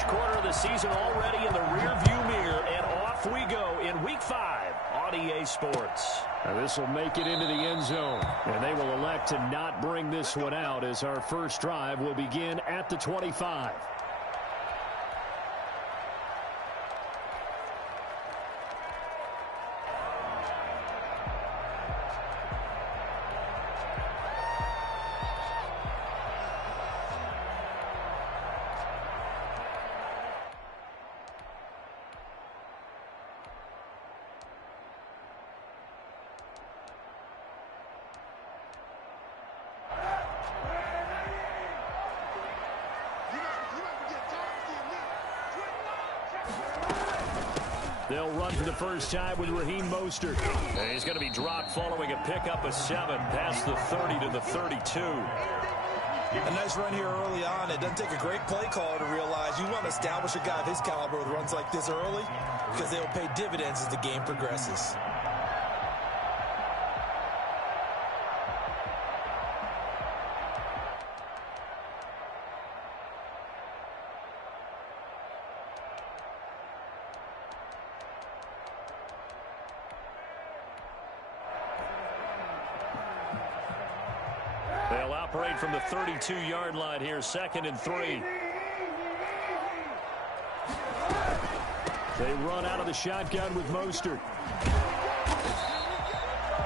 first quarter of the season already in the rearview mirror, and off we go in Week 5 on EA Sports. Now this will make it into the end zone, and they will elect to not bring this one out as our first drive will begin at the 25. They'll run for the first time with Raheem Mostert. And he's going to be dropped following a pickup of 7 past the 30 to the 32. A nice run here early on. It doesn't take a great play caller to realize you want to establish a guy of his caliber with runs like this early because they'll pay dividends as the game progresses. They'll operate from the 32-yard line here, 2nd and 3. They run out of the shotgun with Mostert.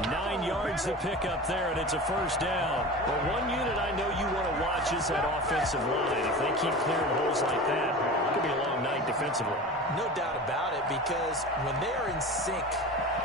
9 yards to pick up there, and it's a first down. Well, one unit I know you want to watch is that offensive line. If they keep clearing holes like that, it could be a long night defensively. No doubt about it, because when they are in sync,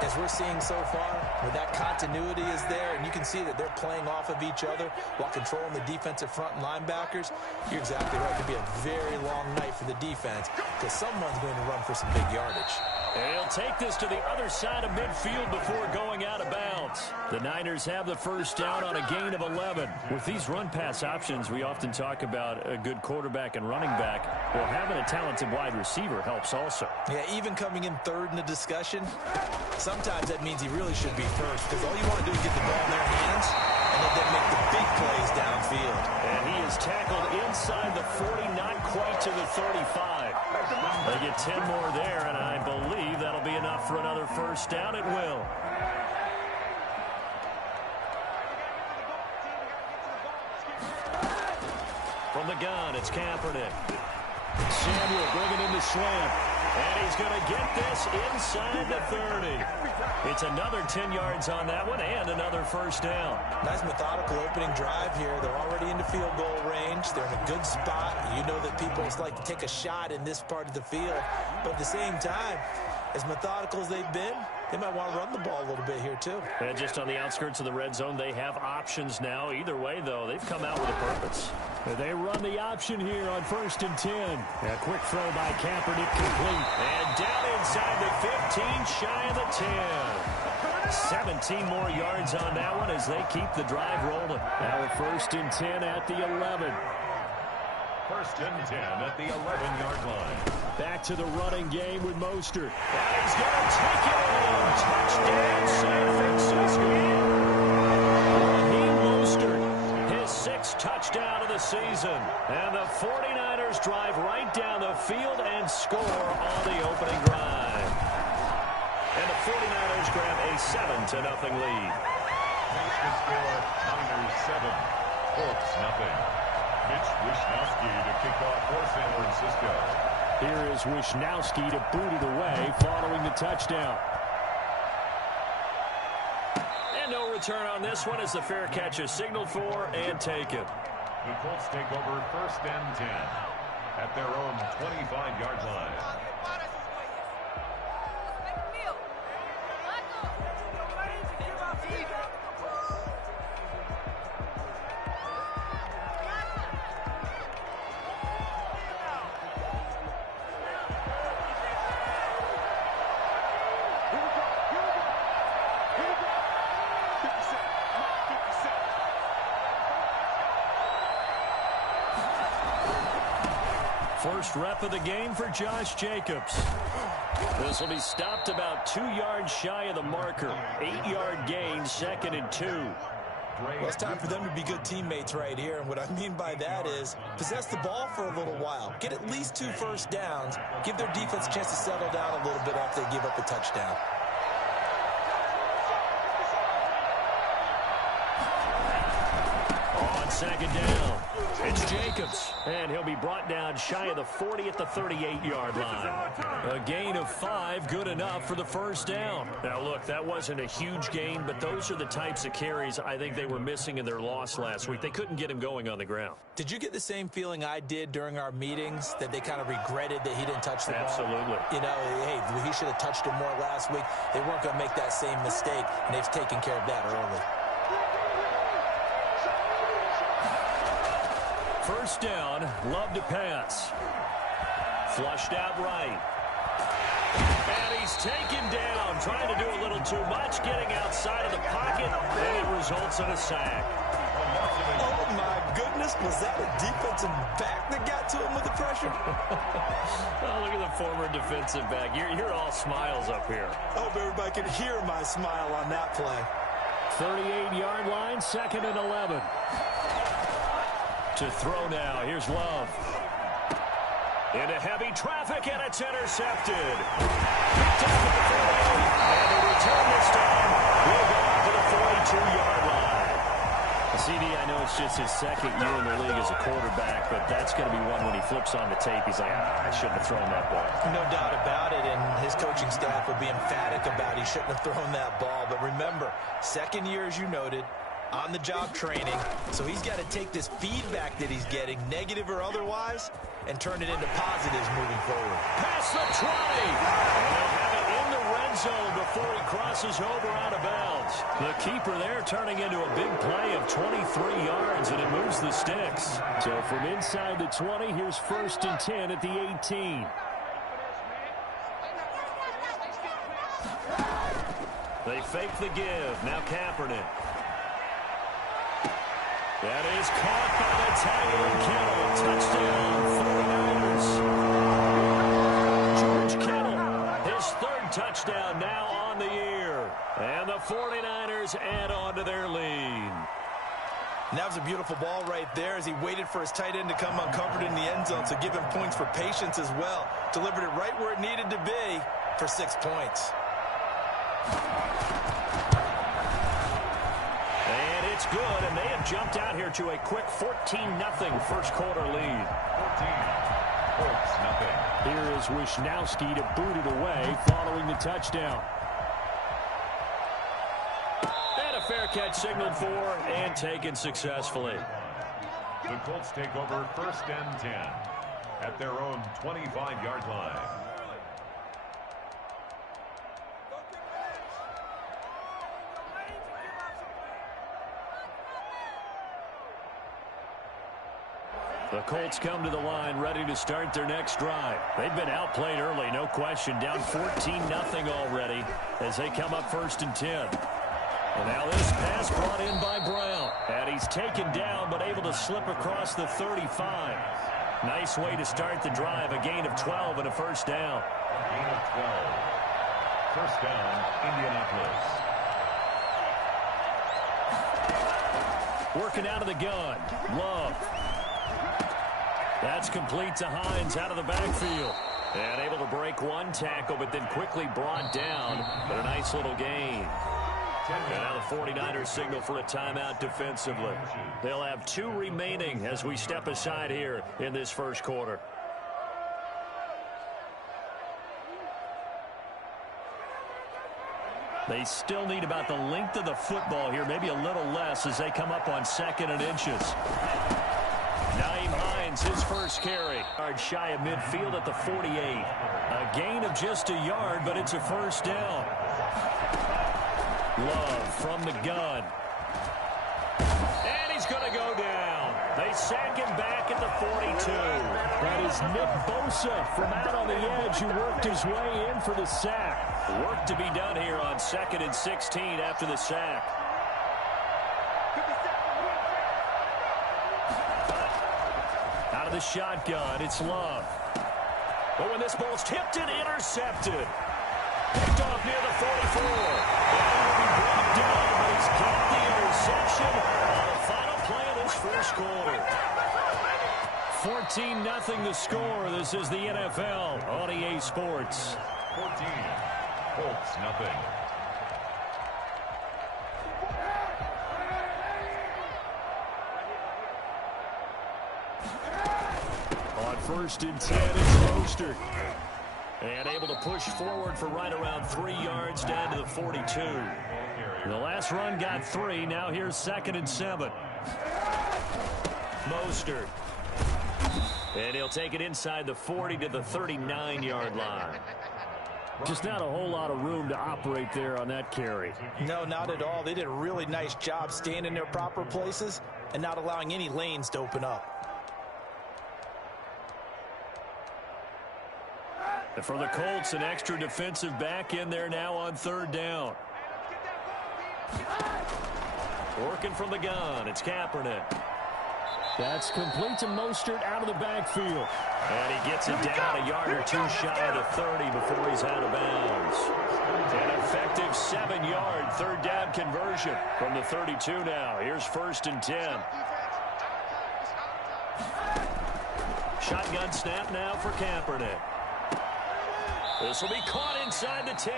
as we're seeing so far, where that continuity is there, and you can see that they're playing off of each other while controlling the defensive front and linebackers, you're exactly right. It could be a very long night for the defense because someone's going to run for some big yardage. And he'll take this to the other side of midfield before going out of bounds. The Niners have the first down on a gain of 11. With these run-pass options, we often talk about a good quarterback and running back. Well, having a talented wide receiver helps also. Yeah, even coming in third in the discussion, sometimes that means he really should be first because all you want to do is get the ball in their hands and let them make the big plays downfield. And he is tackled inside the 40, not quite to the 35. They get 10 more there, and I believe that'll be enough for another first down. It will. From the gun, it's Kaepernick. Samuel bringing in the slant. And he's going to get this inside the 30. It's another 10 yards on that one and another first down. Nice methodical opening drive here. They're already into field goal range. They're in a good spot. You know that people just like to take a shot in this part of the field. But at the same time, as methodical as they've been, they might want to run the ball a little bit here too. And just on the outskirts of the red zone, they have options now. Either way, though, they've come out with a purpose. They run the option here on 1st and 10. A quick throw by Kaepernick complete. And down inside the 15, shy of the 10. 17 more yards on that one as they keep the drive rolling. Now 1st and 10 at the 11. 1st and 10 at the 11-yard line. Back to the running game with Mostert. And he's going to take it in. Touchdown, San Francisco. Raheem Mostert, his 6th touchdown of the season. And the 49ers drive right down the field and score on the opening drive. And the 49ers grab a 7-0 lead. The score, Niners 7, Colts nothing. Mitch Wishnowsky to kick off for San Francisco. Here is Wishnowsky to boot it away following the touchdown. And no return on this one as the fair catch is signaled for and taken. The Colts take over 1st and 10 at their own 25-yard line. First rep of the game for Josh Jacobs. This will be stopped about 2 yards shy of the marker. 8-yard gain, 2nd and 2. Well, it's time for them to be good teammates right here. And what I mean by that is possess the ball for a little while. Get at least 2 first downs. Give their defense a chance to settle down a little bit after they give up a touchdown. On second down, it's Jacobs. And he'll be brought down shy of the 40 at the 38-yard line. A gain of 5, good enough for the first down. Now, look, that wasn't a huge gain, but those are the types of carries I think they were missing in their loss last week. They couldn't get him going on the ground. Did you get the same feeling I did during our meetings, that they kind of regretted that he didn't touch the ball? Absolutely. You know, hey, he should have touched it more last week. They weren't going to make that same mistake, and they've taken care of that early. First down, Love to pass. Flushed out right. And he's taken down, trying to do a little too much, getting outside of the pocket, and it results in a sack. Oh, my goodness. Was that a defensive back that got to him with the pressure? Oh, look at the former defensive back. You're all smiles up here. I hope everybody can hear my smile on that play. 38-yard line, 2nd and 11. To throw now, here's Love. Into heavy traffic, and it's intercepted. Picked up at the 48, and the return this time will go out to the 42-yard line. CD, I know it's just his second year in the league as a quarterback, but that's going to be one when he flips on the tape. He's like, I shouldn't have thrown that ball. No doubt about it, and his coaching staff will be emphatic about he shouldn't have thrown that ball. But remember, second year, as you noted, on-the-job training, so he's got to take this feedback that he's getting, negative or otherwise, and turn it into positives moving forward. Past the 20. And they'll have it in the red zone before he crosses over out of bounds. The keeper there turning into a big play of 23 yards, and it moves the sticks. So from inside the 20, here's 1st and 10 at the 18. They fake the give. Now Kaepernick. That is caught by the Tyler Kittle. Touchdown, 49ers. George Kittle, his 3rd touchdown now on the year. And the 49ers add on to their lead. And that was a beautiful ball right there as he waited for his tight end to come uncovered in the end zone, so give him points for patience as well. Delivered it right where it needed to be for 6 points. It's good, and they have jumped out here to a quick 14-0 first quarter lead. 14-0. Here is Wishnowski to boot it away following the touchdown. And a fair catch signaled for and taken successfully. The Colts take over 1st and 10 at their own 25-yard line. The Colts come to the line ready to start their next drive. They've been outplayed early, no question. Down 14-0 already as they come up 1st and 10. And now this pass brought in by Brown. And he's taken down but able to slip across the 35. Nice way to start the drive. A gain of 12 and a 1st down. Gain of 12. 1st down, Indianapolis. Working out of the gun. Love. That's complete to Hines out of the backfield. And able to break one tackle, but then quickly brought down. But a nice little gain. And now the 49ers signal for a timeout defensively. They'll have 2 remaining as we step aside here in this first quarter. They still need about the length of the football here, maybe a little less as they come up on 2nd and inches. Naeem Hines, his first carry. Shy of midfield at the 48. A gain of just a yard, but it's a 1st down. Love from the gun. And he's going to go down. They sack him back at the 42. That is Nick Bosa from out on the edge who worked his way in for the sack. Work to be done here on 2nd and 16 after the sack. Out of the shotgun, it's Love. But when this ball's tipped and intercepted. Picked off near the 44. And he will be brought down, but he's got the interception. first quarter. 14-0 the score. This is the NFL on EA Sports. 14. Colts, nothing. On 1st and 10, it's Mostert. And able to push forward for right around 3 yards down to the 42. The last run got 3. Now here's 2nd and 7. Mostert. And he'll take it inside the 40 to the 39-yard line. Just not a whole lot of room to operate there on that carry. No, not at all. They did a really nice job staying in their proper places and not allowing any lanes to open up. And for the Colts, an extra defensive back in there now on 3rd down. Working from the gun, it's Kaepernick. That's complete to Mostert out of the backfield. And he gets it down a yard or 2 shy of the 30 before he's out of bounds. An effective 7-yard 3rd down conversion from the 32 now. Here's 1st and 10. Shotgun snap now for Kaepernick. This will be caught inside the 10.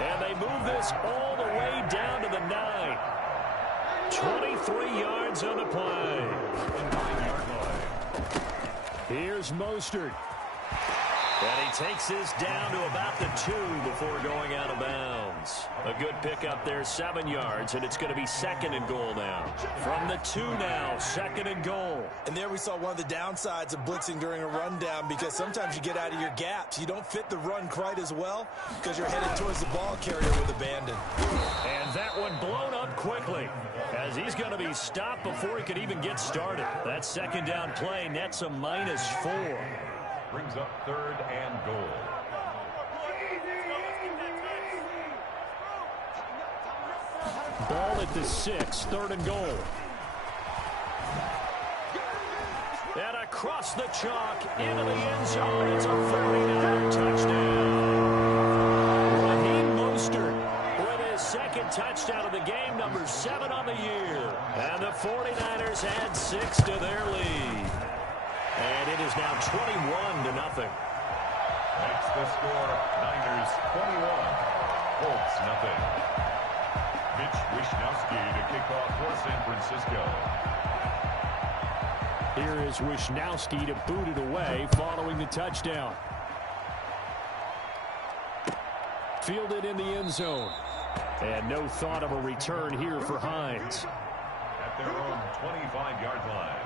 And they move this all the way down to the 9. 23 yards on the play. Here's Mostert. And he takes this down to about the 2 before going out of bounds. A good pickup there, 7 yards, and it's going to be 2nd and goal now. From the 2 now, 2nd and goal. And there we saw one of the downsides of blitzing during a rundown, because sometimes you get out of your gaps. You don't fit the run quite as well because you're headed towards the ball carrier with abandon. And that one blown up quickly as he's going to be stopped before he could even get started. That 2nd down play nets a -4. Brings up 3rd and goal. Ball at the 6, 3rd and goal. And across the chalk into the end zone. It's a 49er touchdown. Raheem Mostert with his 2nd touchdown of the game, number 7 on the year. And the 49ers add 6 to their lead. And it is now 21-0. Makes the score Niners 21. Colts nothing. Mitch Wishnowsky to kick off for San Francisco. Here is Wishnowsky to boot it away following the touchdown. Fielded in the end zone. And no thought of a return here for Hines. At their own 25-yard line.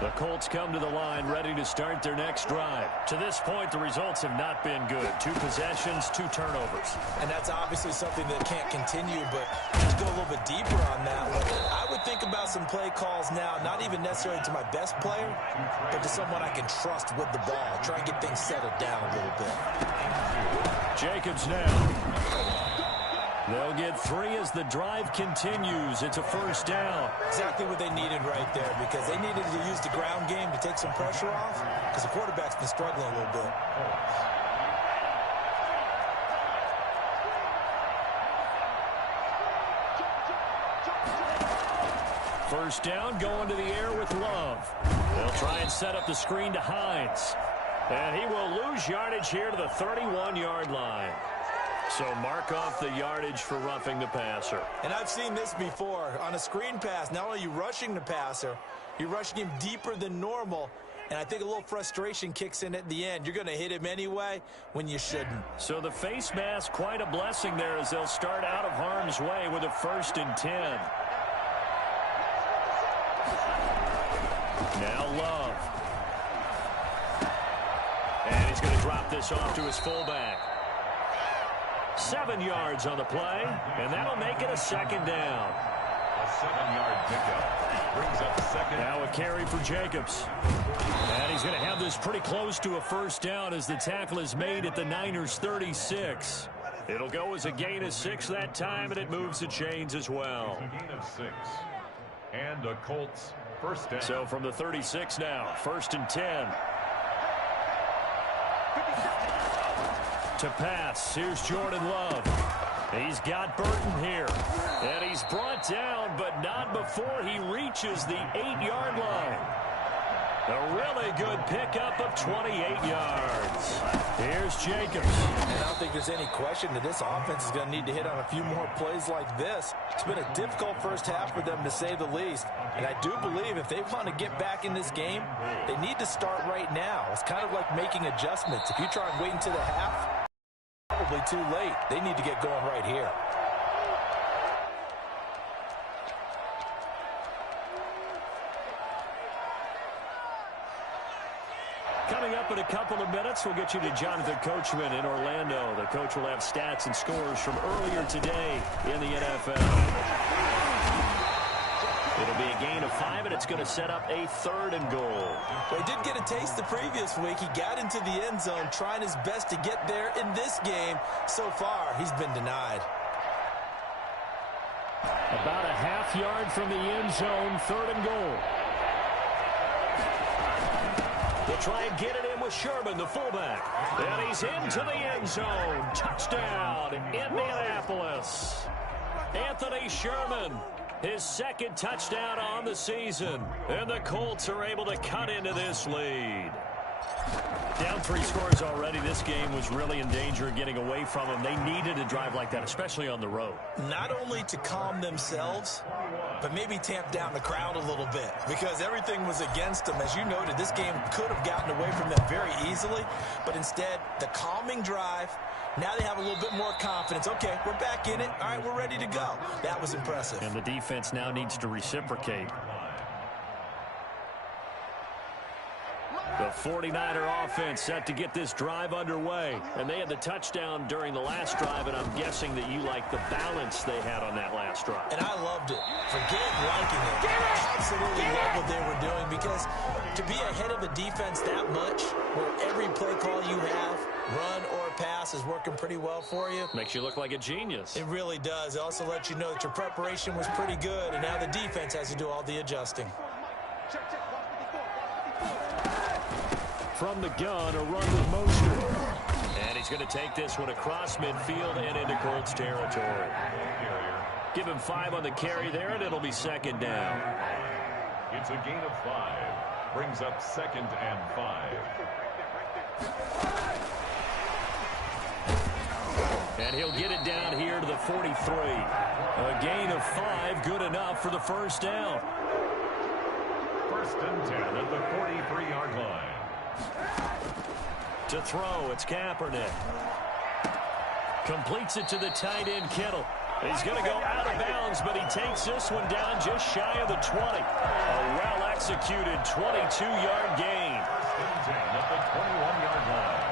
The Colts come to the line ready to start their next drive. To this point, the results have not been good. 2 possessions, 2 turnovers. And that's obviously something that can't continue, but to go a little bit deeper on that one, I would think about some play calls now, not even necessarily to my best player, but to someone I can trust with the ball. Try and get things settled down a little bit. Jacobs now. They'll get 3 as the drive continues. It's a 1st down. Exactly what they needed right there, because they needed to use the ground game to take some pressure off, because the quarterback's been struggling a little bit. First down, going to the air with Love. They'll try and set up the screen to Hines. And he will lose yardage here to the 31-yard line. So mark off the yardage for roughing the passer. And I've seen this before. On a screen pass, not only are you rushing the passer, you're rushing him deeper than normal. And I think a little frustration kicks in at the end. You're going to hit him anyway when you shouldn't. So the face mask, quite a blessing there as they'll start out of harm's way with a 1st and 10. Now Love. And he's going to drop this off to his fullback. 7 yards on the play, and that'll make it a 2nd down. A 7-yard pickup brings up 2nd. Now a carry for Jacobs. And he's going to have this pretty close to a 1st down as the tackle is made at the Niners' 36. It'll go as a gain of 6 that time, and it moves the chains as well. It's a gain of 6. And a Colts 1st down. So from the 36 now, 1st and 10. To pass, here's Jordan Love. He's got Burton here. And he's brought down, but not before he reaches the 8-yard line. A really good pickup of 28 yards. Here's Jacobs. And I don't think there's any question that this offense is going to need to hit on a few more plays like this. It's been a difficult first half for them, to say the least. And I do believe if they want to get back in this game, they need to start right now. It's kind of like making adjustments. If you try and wait until the half, probably too late. They need to get going right here. Coming up in a couple of minutes, we'll get you to Jonathan Coachman in Orlando. The coach will have stats and scores from earlier today in the NFL. It'll be a gain of 5, and it's going to set up a 3rd and goal. Well, he did get a taste the previous week. He got into the end zone, trying his best to get there in this game. So far, he's been denied. About a half-yard from the end zone, 3rd and goal. They'll try and get it in with Sherman, the fullback. And he's into the end zone. Touchdown, Indianapolis. Anthony Sherman, his 2nd touchdown on the season. And the Colts are able to cut into this lead. Down 3 scores already. This game was really in danger of getting away from them. They needed a drive like that, especially on the road. Not only to calm themselves, but maybe tamp down the crowd a little bit, because everything was against them. As you noted, this game could have gotten away from them very easily, but instead, the calming drive, now they have a little bit more confidence. Okay, we're back in it. All right, we're ready to go. That was impressive. And the defense now needs to reciprocate. The 49er offense set to get this drive underway. And they had the touchdown during the last drive, and I'm guessing that you like the balance they had on that last drive. And I loved it. Forget liking it. Absolutely love what they were doing, because to be ahead of a defense that much, where every play call you have, run or pass, is working pretty well for you. Makes you look like a genius. It really does. It also lets you know that your preparation was pretty good, and now the defense has to do all the adjusting. From the gun, a run with Mostert. And he's going to take this one across midfield and into Colts territory. Give him 5 on the carry there, and it'll be 2nd down. It's a gain of 5. Brings up 2nd and 5. And he'll get it down here to the 43. A gain of 5, good enough for the 1st down. 1st and 10 at the 43-yard line. To throw, it's Kaepernick. Completes it to the tight end, Kittle. He's going to go out of bounds, but he takes this one down just shy of the 20. A well-executed 22-yard gain. 1st and 10 at the 21-yard line.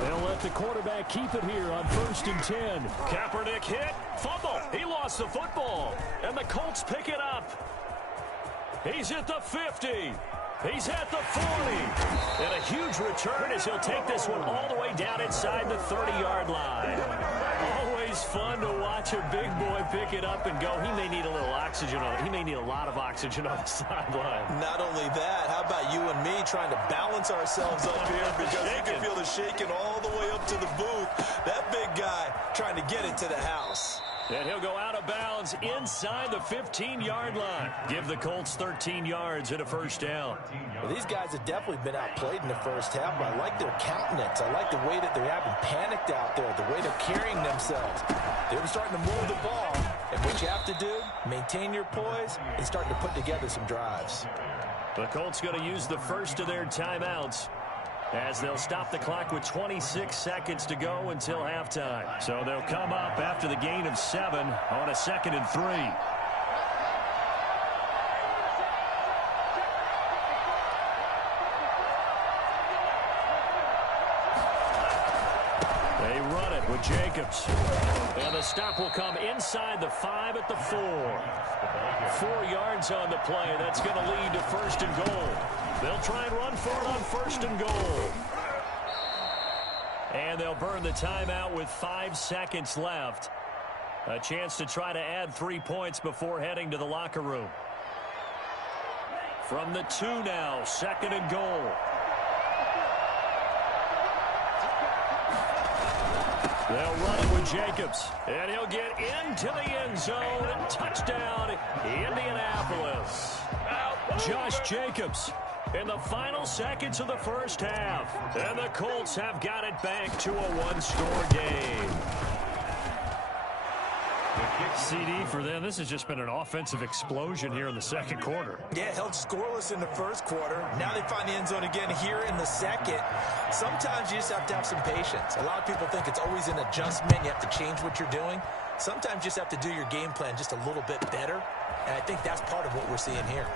They'll let the quarterback keep it here on 1st and 10. Kaepernick hit, fumble. He lost the football, and the Colts pick it up. He's at the 50. He's at the 40. And a huge return as he'll take this one all the way down inside the 30-yard line. Always fun to watch a big boy pick it up and go. He may need a little oxygen on it. He may need a lot of oxygen on the sideline. Not only that, how about you and me trying to balance ourselves up here, because you can feel the shaking all the way up to the booth. That big guy trying to get it to the house. And he'll go out of bounds inside the 15-yard line. Give the Colts 13 yards and a 1st down. Well, these guys have definitely been outplayed in the first half, but I like their countenance. I like the way that they haven't panicked out there, the way they're carrying themselves. They're starting to move the ball, and what you have to do, maintain your poise and starting to put together some drives. The Colts going to use the first of their timeouts, as they'll stop the clock with 26 seconds to go until halftime. So they'll come up after the gain of 7 on a 2nd and 3. They run it with Jacobs. And the stop will come inside the 5 at the 4. 4 yards on the play. That's going to lead to 1st and goal. They'll try and run for it on 1st and goal. And they'll burn the timeout with 5 seconds left. A chance to try to add 3 points before heading to the locker room. From the 2 now, 2nd and goal. They'll run it with Jacobs, and he'll get into the end zone. Touchdown, Indianapolis. Josh Jacobs in the final seconds of the first half. And the Colts have got it back to a one-score game. CD for them, this has just been an offensive explosion here in the second quarter. Yeah, held scoreless in the first quarter. Now they find the end zone again here in the second. Sometimes you just have to have some patience. A lot of people think it's always an adjustment. You have to change what you're doing. Sometimes you just have to do your game plan just a little bit better. And I think that's part of what we're seeing here.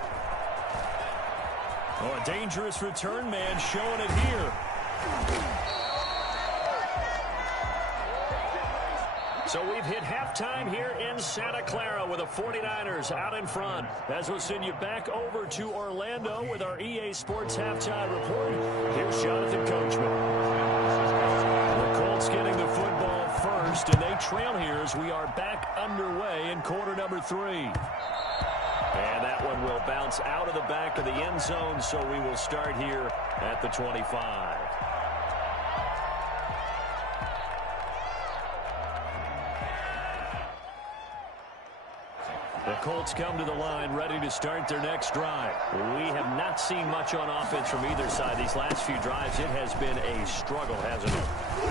Oh, a dangerous return man showing it here. So we've hit halftime here in Santa Clara with the 49ers out in front. As we'll send you back over to Orlando with our EA Sports Halftime Report. Here's Jonathan Coachman. The Colts getting the football first, and they trail here as we are back underway in quarter number 3. And that one will bounce out of the back of the end zone, so we will start here at the 25. The Colts come to the line ready to start their next drive. We have not seen much on offense from either side these last few drives. It has been a struggle, hasn't it?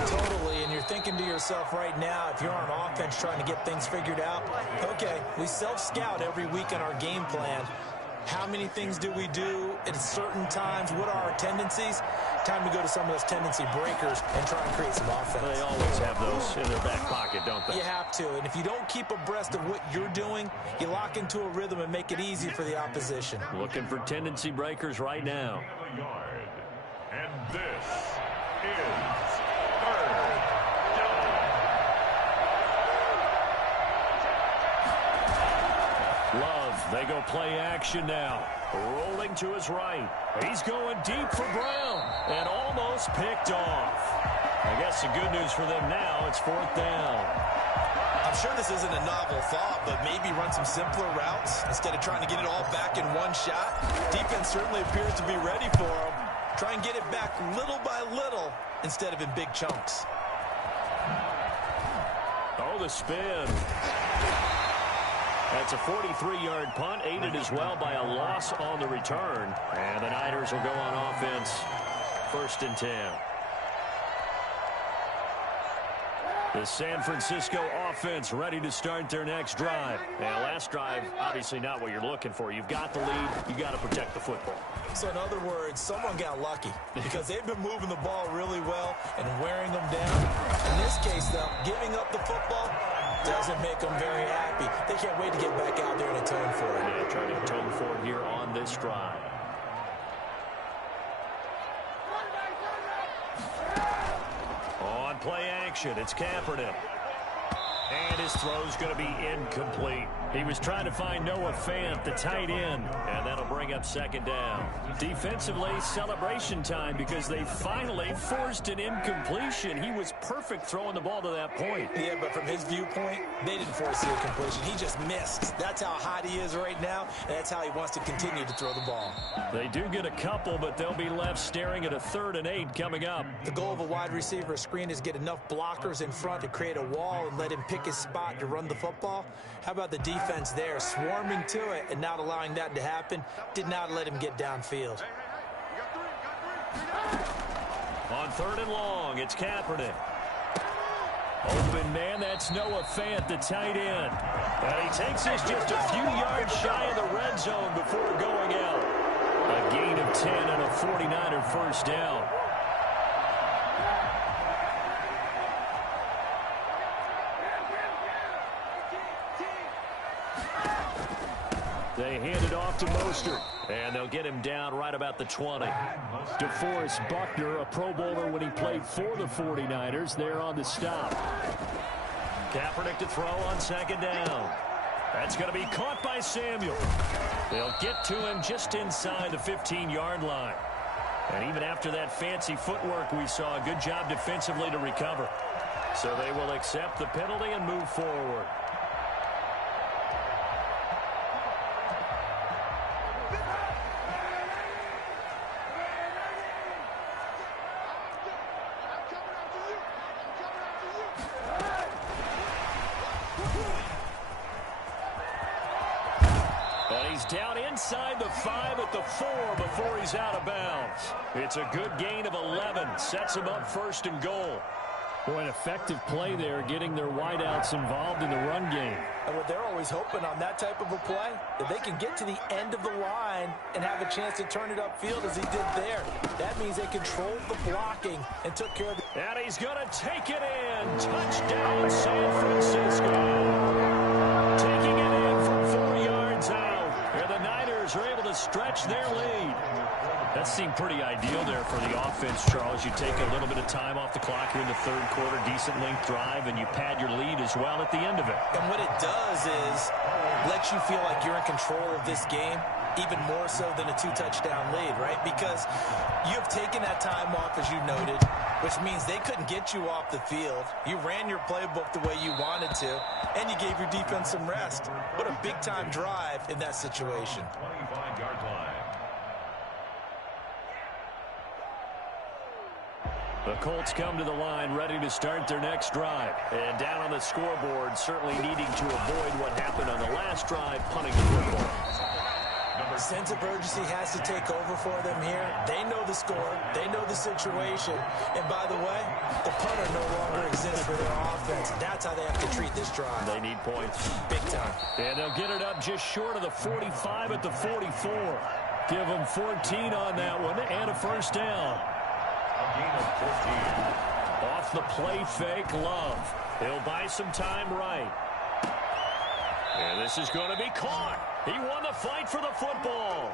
Totally, and you're thinking to yourself right now, if you're on offense trying to get things figured out, okay, we self-scout every week on our game plan. How many things do we do at certain times? What are our tendencies? Time to go to some of those tendency breakers and try and create some offense. They always have those in their back pocket, don't they? You have to, and if you don't keep abreast of what you're doing, you lock into a rhythm and make it easy for the opposition. Looking for tendency breakers right now. And this is 3rd down. Love, they go play action now. Rolling to his right. He's going deep for Brown and almost picked off. I guess the good news for them now, it's 4th down. I'm sure this isn't a novel thought, but maybe run some simpler routes instead of trying to get it all back in one shot. Defense certainly appears to be ready for them. Try and get it back little by little instead of in big chunks. Oh, the spin. That's a 43-yard punt, aided as well by a loss on the return. And the Niners will go on offense, 1st and 10. The San Francisco offense ready to start their next drive. And last drive, obviously not what you're looking for. You've got the lead. You got to protect the football. So in other words, someone got lucky because they've been moving the ball really well and wearing them down. In this case, though, giving up the football doesn't make them very happy. They can't wait to get back out there and atone for it. Yeah, trying to atone for it here on this drive. On play action, it's Kaepernick. And his throw's going to be incomplete. He was trying to find Noah Fant, the tight end, and that'll bring up 2nd down. Defensively, celebration time because they finally forced an incompletion. He was perfect throwing the ball to that point. Yeah, but from his viewpoint, they didn't force the incompletion. He just missed. That's how hot he is right now, and that's how he wants to continue to throw the ball. They do get a couple, but they'll be left staring at a 3rd and 8 coming up. The goal of a wide receiver screen is get enough blockers in front to create a wall and let him pick his spot to run the football. How about the defense there, swarming to it and not allowing that to happen? Did not let him get downfield. On 3rd and long, it's Kaepernick. Open man, that's Noah Fant, the tight end. And he takes this just a few yards shy of the red zone before going out. A gain of 10 and a 49er 1st down. They hand it off to Mostert, and they'll get him down right about the 20. DeForest Buckner, a Pro Bowler when he played for the 49ers, there on the stop. Kaepernick to throw on 2nd down. That's going to be caught by Samuel. They'll get to him just inside the 15-yard line. And even after that fancy footwork we saw, a good job defensively to recover. So they will accept the penalty and move forward. down inside the 5 at the 4 before he's out of bounds. It's a good gain of 11. Sets him up first and goal. Boy, an effective play there, getting their wideouts involved in the run game. And what they're always hoping on that type of a play, that they can get to the end of the line and have a chance to turn it upfield as he did there. That means they controlled the blocking and took care of the... And he's going to take it in. Touchdown, San Francisco. Taking it in from 4 yards out. And the Niners are able to stretch their lead. That seemed pretty ideal there for the offense, Charles. You take a little bit of time off the clock here in the third quarter, decent length drive, and you pad your lead as well at the end of it. And what it does is let you feel like you're in control of this game, even more so than a 2-touchdown lead, right? Because you've taken that time off, as you noted, which means they couldn't get you off the field. You ran your playbook the way you wanted to, and you gave your defense some rest. What a big-time drive in that situation. 25-yard line. The Colts come to the line ready to start their next drive. And down on the scoreboard, certainly needing to avoid what happened on the last drive, punting the football. Sense of urgency has to take over for them here. They know the score. They know the situation. And by the way, the punter no longer exists for their offense. That's how they have to treat this drive. They need points. Big time. And they'll get it up just short of the 45 at the 44. Give them 14 on that one and a first down. A gain of 14. Off the play fake, Love. He'll buy some time right. And this is going to be caught. He won the fight for the football.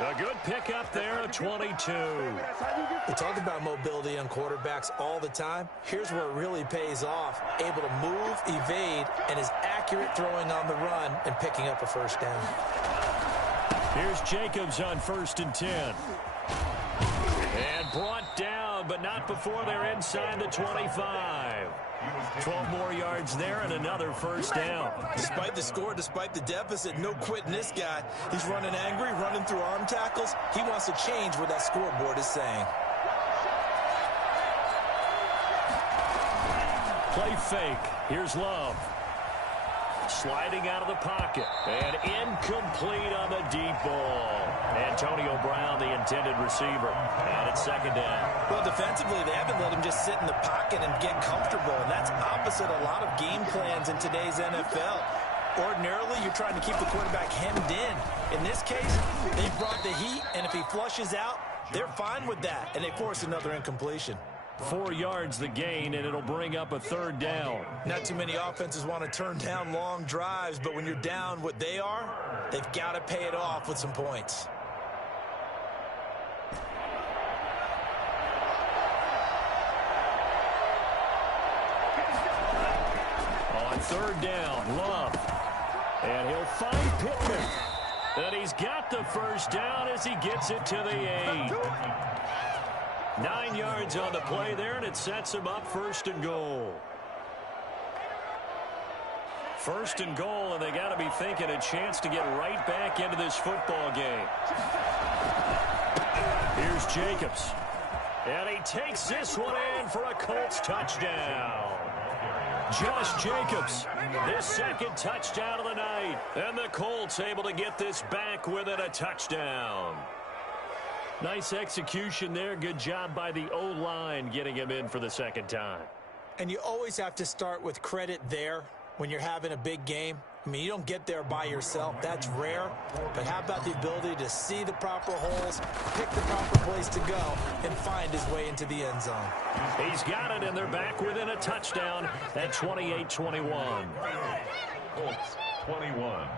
A good pickup there at 22. We talk about mobility on quarterbacks all the time. Here's where it really pays off. Able to move, evade, and is accurate throwing on the run and picking up a first down. Here's Jacobs on 1st and 10. And brought down, but not before they're inside the 25. 12 more yards there and another first down. Despite the score, despite the deficit, no quitting this guy. He's running angry, running through arm tackles. He wants to change what that scoreboard is saying. Play fake. Here's Love. Sliding out of the pocket. And incomplete on the deep ball. Antonio Brown, the intended receiver. And it's second down. Well, defensively, they haven't let him just sit in the pocket and get comfortable. And that's opposite a lot of game plans in today's NFL. Ordinarily, you're trying to keep the quarterback hemmed in. In this case, they brought the heat, and if he flushes out, they're fine with that. And they force another incompletion. 4 yards the gain, and it'll bring up a third down. Not too many offenses want to turn down long drives, but when you're down what they are, they've got to pay it off with some points. On third down, Love. And he'll find Pittman. And he's got the first down as he gets it to the 8. 9 yards on the play there, and it sets him up 1st and goal. 1st and goal, and they got to be thinking a chance to get right back into this football game. Here's Jacobs. And he takes this one in for a Colts touchdown. Josh Jacobs, his second touchdown of the night. And the Colts able to get this back within a touchdown. Nice execution there. Good job by the O-line getting him in for the second time. And you always have to start with credit there when you're having a big game. I mean, you don't get there by yourself. That's rare. But how about the ability to see the proper holes, pick the proper place to go, and find his way into the end zone? He's got it, and they're back within a touchdown at 28-21. Colts 21.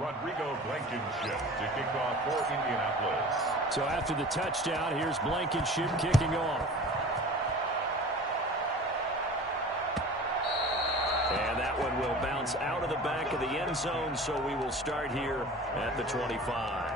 Rodrigo Blankenship to kick off for Indianapolis. So after the touchdown, here's Blankenship kicking off. And that one will bounce out of the back of the end zone, so we will start here at the 25.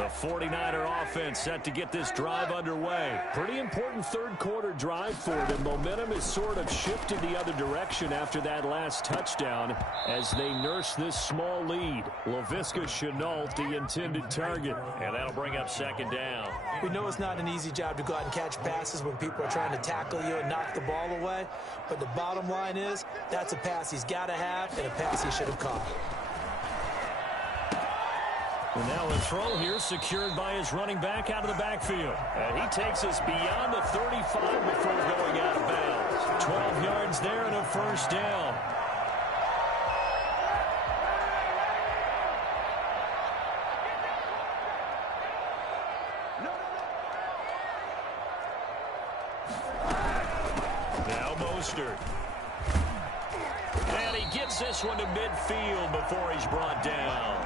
The 49er offense set to get this drive underway. Pretty important third-quarter drive for them. Momentum has sort of shifted the other direction after that last touchdown as they nurse this small lead. Laviska Shenault, the intended target. And that'll bring up second down. We know it's not an easy job to go out and catch passes when people are trying to tackle you and knock the ball away. But the bottom line is that's a pass he's got to have and a pass he should have caught. And now a throw here secured by his running back out of the backfield. And he takes us beyond the 35 before going out of bounds. 12 yards there and a first down. Now Mostert. And he gets this one to midfield before he's brought down.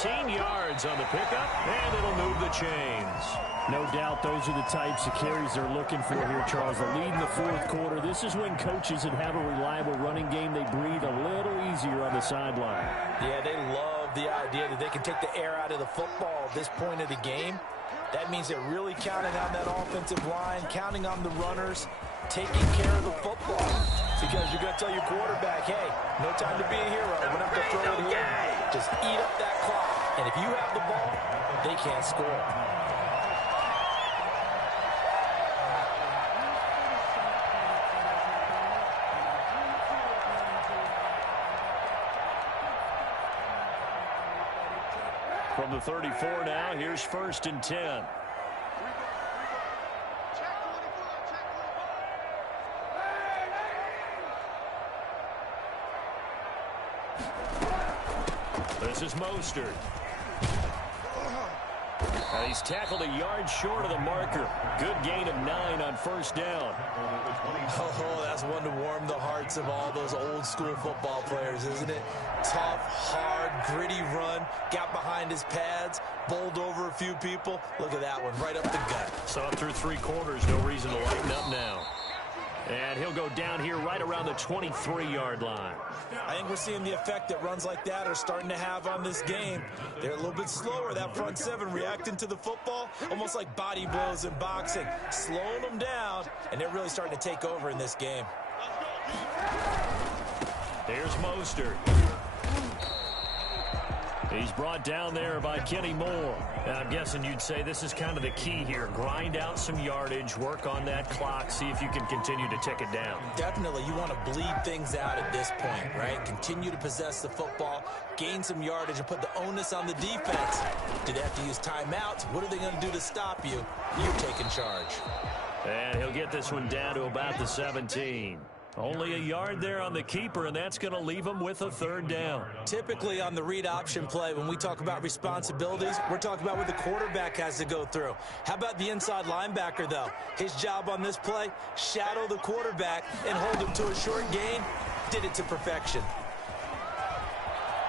13 yards on the pickup, and it'll move the chains. No doubt those are the types of carries they're looking for here, Charles. The lead in the fourth quarter. This is when coaches that have a reliable running game, they breathe a little easier on the sideline. Yeah, they love the idea that they can take the air out of the football at this point of the game. That means they're really counting on that offensive line, counting on the runners, taking care of the football. Because you're going to tell your quarterback, hey, no time to be a hero. We're going to have to throw it here. Just eat up that clock. And if you have the ball, they can't score. From the 34 now, here's 1st and 10. This is Mostert. And he's tackled a yard short of the marker. Good gain of 9 on first down. Oh, that's one to warm the hearts of all those old school football players, isn't it? Tough, hard, gritty run. Got behind his pads, bowled over a few people. Look at that one, right up the gut. Saw through 3 quarters, no reason to lighten up now. And he'll go down here right around the 23-yard line. I think we're seeing the effect that runs like that are starting to have on this game. They're a little bit slower, that front seven, reacting to the football, almost like body blows in boxing, slowing them down, and they're really starting to take over in this game. Here's Mostert. He's brought down there by Kenny Moore. I'm guessing you'd say this is kind of the key here. Grind out some yardage, work on that clock, see if you can continue to tick it down. Definitely, you want to bleed things out at this point, right? Continue to possess the football, gain some yardage, and put the onus on the defense. Do they have to use timeouts? What are they going to do to stop you? You're taking charge. And he'll get this one down to about the 17. Only a yard there on the keeper, and that's going to leave him with a 3rd down. Typically on the read option play, when we talk about responsibilities, we're talking about what the quarterback has to go through. How about the inside linebacker, though? His job on this play, shadow the quarterback and hold him to a short gain. Did it to perfection.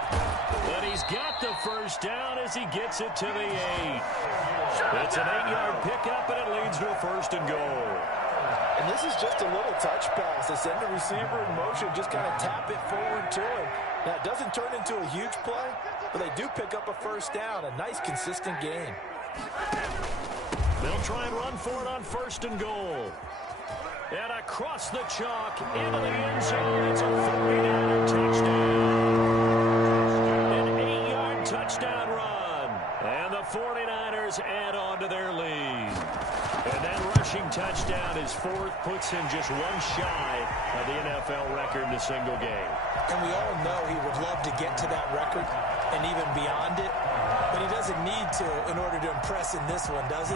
But he's got the 1st down as he gets it to the 8. It's an 8-yard pickup, and it leads to a 1st and goal. And this is just a little touch pass. They send the receiver in motion, just kind of tap it forward to him. Now, it doesn't turn into a huge play, but they do pick up a 1st down, a nice, consistent gain. They'll try and run for it on 1st and goal. And across the chalk, into the end zone. It's a 40-yard touchdown. An 8-yard touchdown run. And the 49ers add on to their lead. And that rushing touchdown, his 4th, puts him just one shy of the NFL record in a single game. And we all know he would love to get to that record and even beyond it, but he doesn't need to in order to impress in this one, does he?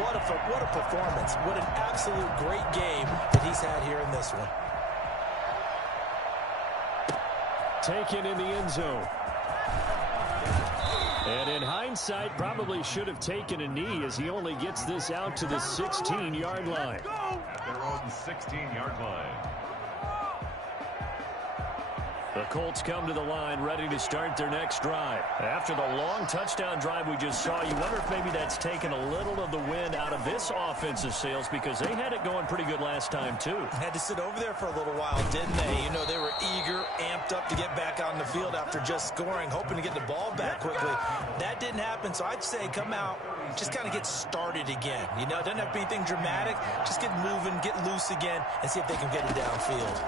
What a performance. What an absolute great game that he's had here in this one. Taken in the end zone. And in hindsight, probably should have taken a knee as he only gets this out to the 16-yard line. At their own 16-yard line. The Colts come to the line ready to start their next drive. After the long touchdown drive we just saw, you wonder if maybe that's taken a little of the wind out of this offensive sails because they had it going pretty good last time too. Had to sit over there for a little while, didn't they? You know, they were eager, amped up to get back on the field after just scoring, hoping to get the ball back quickly. That didn't happen, so I'd say come out, just kind of get started again. You know, it doesn't have to be anything dramatic. Just get moving, get loose again, and see if they can get it downfield.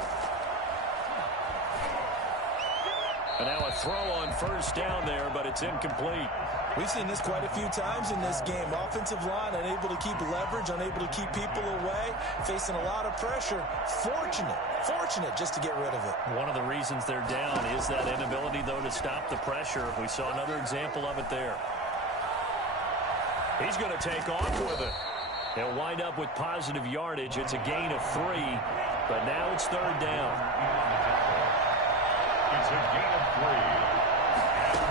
And now a throw on first down there, but it's incomplete. We've seen this quite a few times in this game. Offensive line unable to keep leverage, unable to keep people away, facing a lot of pressure. Fortunate just to get rid of it. One of the reasons they're down is that inability, though, to stop the pressure. We saw another example of it there. He's going to take off with it. He'll wind up with positive yardage. It's a gain of 3, but now it's third down. It's a gain of 3.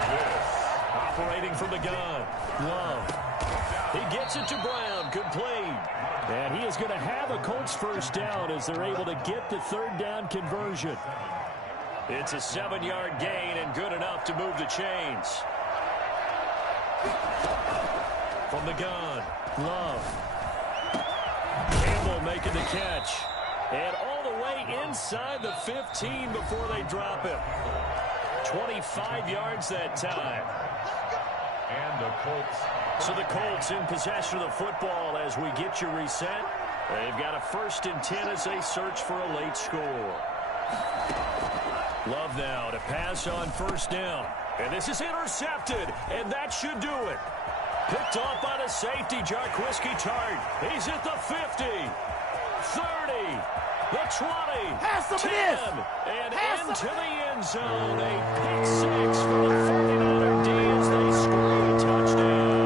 And this. Operating from the gun. Love. He gets it to Brown. Complete. And he is going to have a Colts first down as they're able to get the third down conversion. It's a 7-yard gain and good enough to move the chains. From the gun. Love. Campbell making the catch. And all the way inside the 15 before they drop him. 25 yards that time. And the Colts. So the Colts in possession of the football as we get you reset. They've got a 1st and 10 as they search for a late score. Love now to pass on first down. And this is intercepted, and that should do it. Picked off by the safety, Jarquiski Tart. He's at the 50, 30, the 20, 10, and into the end zone. A pick 6 for the 49er D as they score a touchdown.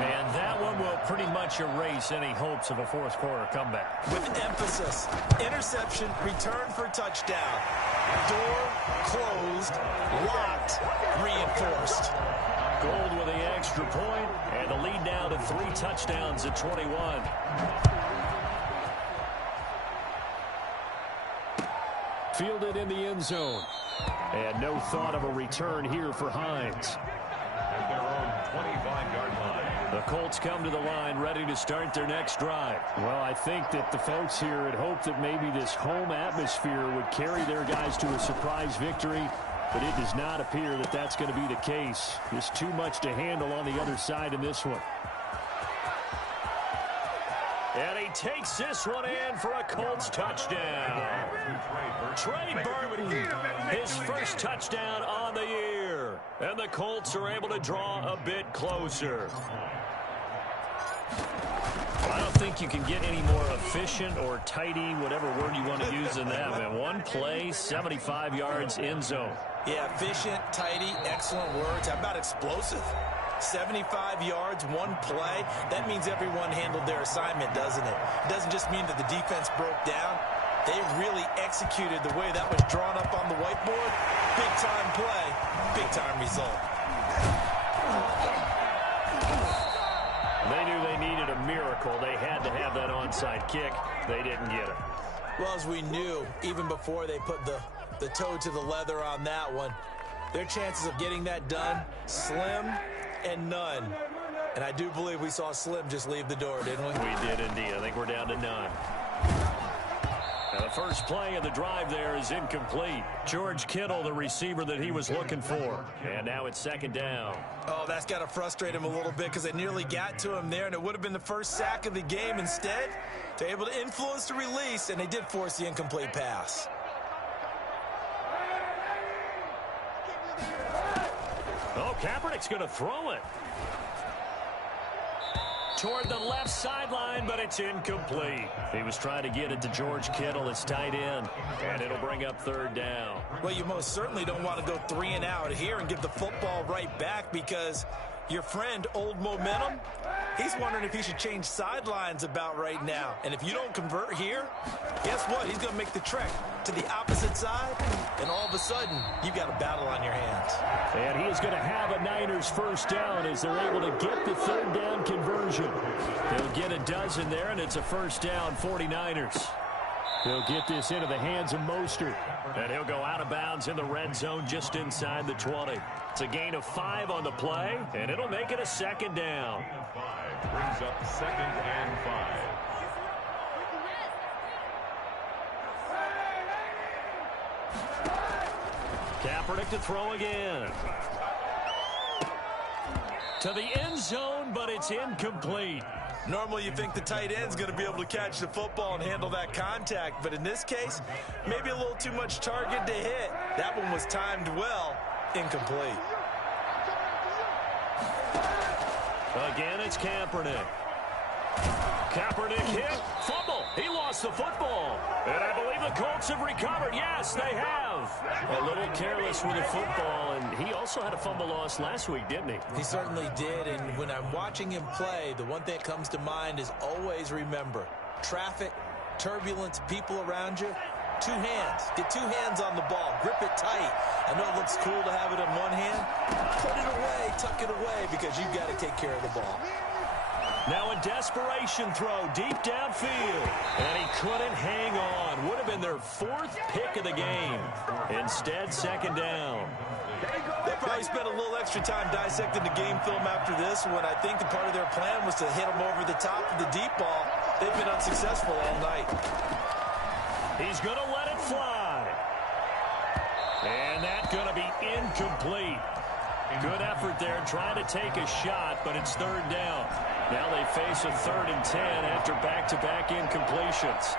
And that one will pretty much erase any hopes of a fourth quarter comeback. With emphasis, interception, return for touchdown. Door closed, locked, reinforced. Gold with the extra point, and the lead now to 3 touchdowns at 21. Fielded in the end zone. And no thought of a return here for Hines. At their own 25-yard line. The Colts come to the line ready to start their next drive. Well, I think that the folks here had hoped that maybe this home atmosphere would carry their guys to a surprise victory, but it does not appear that that's going to be the case. There's too much to handle on the other side in this one. And he takes this one in for a Colts touchdown. Trey Burton, his first touchdown on the year. And the Colts are able to draw a bit closer. I don't think you can get any more efficient or tidy, whatever word you want to use in that, man. One play, 75 yards, end zone. Yeah, efficient, tidy, excellent words. How about explosive? 75 yards, one play. That means everyone handled their assignment, doesn't it? It doesn't just mean that the defense broke down. They really executed the way that was drawn up on the whiteboard. Big-time play, big-time result. They knew they needed a miracle. They had to have that onside kick. They didn't get it. Well, as we knew, even before they put the toe to the leather on that one, their chances of getting that done, slim and none. And I do believe we saw Slim just leave the door, didn't we? We did indeed. I think we're down to none. Now the first play of the drive there is incomplete. George Kittle, the receiver that he was looking for. And now it's second down. Oh, that's got to frustrate him a little bit because they nearly got to him there, and it would have been the first sack of the game. Instead, they're able to influence the release, and they did force the incomplete pass. Oh, Kaepernick's going to throw it. Toward the left sideline, but it's incomplete. He was trying to get it to George Kittle, his tight end, and it'll bring up third down. Well, you most certainly don't want to go 3 and out here and give the football right back because your friend, Old Momentum, he's wondering if he should change sidelines about right now. And if you don't convert here, guess what? He's going to make the trek to the opposite side, and all of a sudden, you've got a battle on your hands. And he is going to have a Niners first down as they're able to get the third down conversion. They'll get a dozen there, and it's a first down, 49ers. He'll get this into the hands of Mostert. And he'll go out of bounds in the red zone just inside the 20. It's a gain of 5 on the play, and it'll make it a second down. Brings up 2nd and 5. Kaepernick to throw again. To the end zone, but it's incomplete. Normally you think the tight end's going to be able to catch the football and handle that contact, but in this case, maybe a little too much target to hit. That one was timed well, incomplete. Again, it's Kaepernick. Kaepernick hit, fumble. He lost the football. And I believe the Colts have recovered. Yes, they have. A little careless with the football, and he also had a fumble loss last week, didn't he? He certainly did, and when I'm watching him play, the one thing that comes to mind is always remember, traffic, turbulence, people around you, 2 hands. Get 2 hands on the ball. Grip it tight. I know it looks cool to have it in one hand. Put it away, tuck it away, because you've got to take care of the ball. Now a desperation throw deep downfield. And he couldn't hang on. Would have been their 4th pick of the game. Instead, second down. They probably spent a little extra time dissecting the game film after this when I think the part of their plan was to hit them over the top of the deep ball. They've been unsuccessful all night. He's going to let it fly. And that's going to be incomplete. Good effort there trying to take a shot, but it's 3rd down. Now they face a 3rd and 10 after back-to-back incompletions.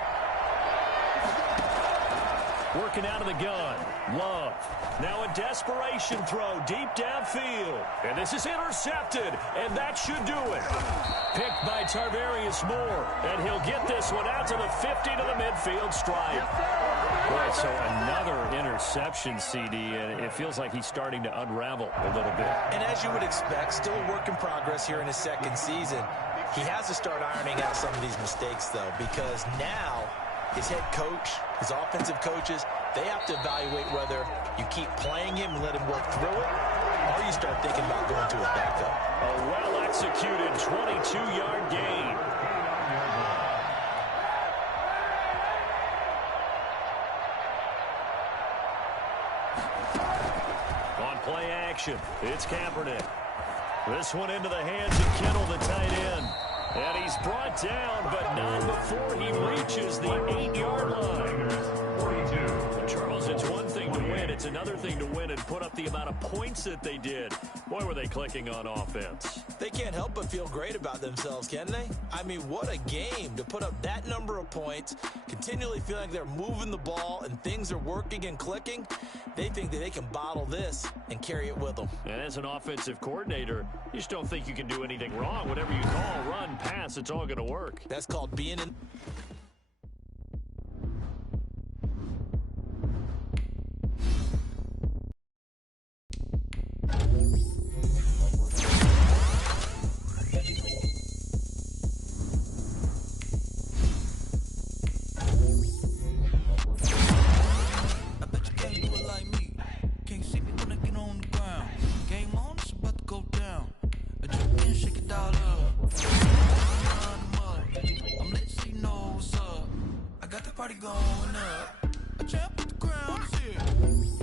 Working out of the gun. Love. Now a desperation throw deep downfield. And this is intercepted, and that should do it. Picked by Tarvarius Moore. And he'll get this one out to the 50 to the midfield stripe. Boy, so another interception, CD, and it feels like he's starting to unravel a little bit. And as you would expect, still a work in progress here in his 2nd season. He has to start ironing out some of these mistakes, though, because now his head coach, his offensive coaches, they have to evaluate whether you keep playing him and let him work through it, or you start thinking about going to his backup. A well-executed 22-yard gain. On play action, it's Kaepernick. This one into the hands of Kittle, the tight end. And he's brought down, but not before he reaches the 8-yard line. Charles, it's one thing to win. It's another thing to win and put up the amount of points that they did. Boy, were they clicking on offense. They can't help but feel great about themselves, can they? I mean, what a game to put up that number of points, continually feeling like they're moving the ball and things are working and clicking. They think that they can bottle this and carry it with them. And as an offensive coordinator, you just don't think you can do anything wrong. Whatever you call, run, pass, it's all going to work. That's called being in. Party going up. A champ with the crown is here.